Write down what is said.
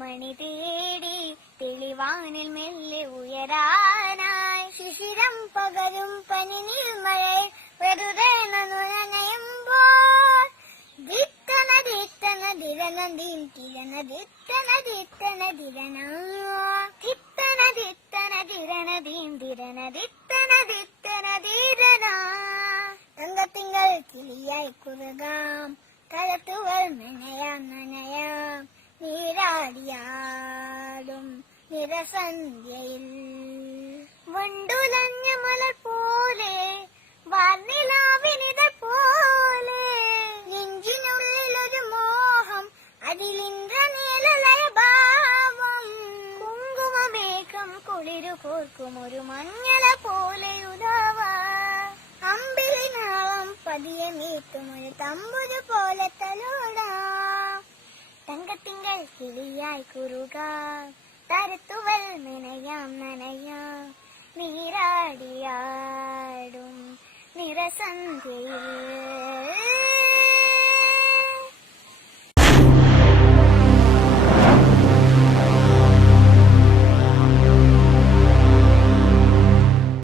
മണി തേടി തെളിവാനിൽ മെല്ലെ ഉയരാനായി ശിശിരം പകരും പനി നിർമ്മഴയിൽ വെറുതെ നനുനയുമ്പോൾ ദിത്തന ദിത്തന ദിരനദിൻ കിരണ ദിത്തന ദിത്തന ദിരന തിത്തന ദിത്തന ദിരനദീം ദിരന ദിത്തന ദിത്തന ദീരന തങ്കത്തിങ്കൾ കിളിയായി കുറുകാം. തലത്തുകൾ നനയാം നനയാം നീരാടിയാടും നിരസന്ധ്യയിൽ. വണ്ടുലഞ്ഞ മലർ പോലെ വാർനിലാവിനിത പോലെ നെഞ്ചിനുള്ളിലൊരു മോഹം അതിലിന്ദ്രനീലലയ ഭാവം കുങ്കുമമേഘം കുളിരു കോർക്കും ഒരു മഞ്ഞള പോലെ ഉദാവ. അമ്പിളിനാളം പതിയ മീട്ടും ഒരു തമ്പുരു പോലെ തലോടാം. കുറുക തരത്തുവൽ നനയാം നനയാം. നീരാടിയാടും നിറസന്ധ്യയിൽ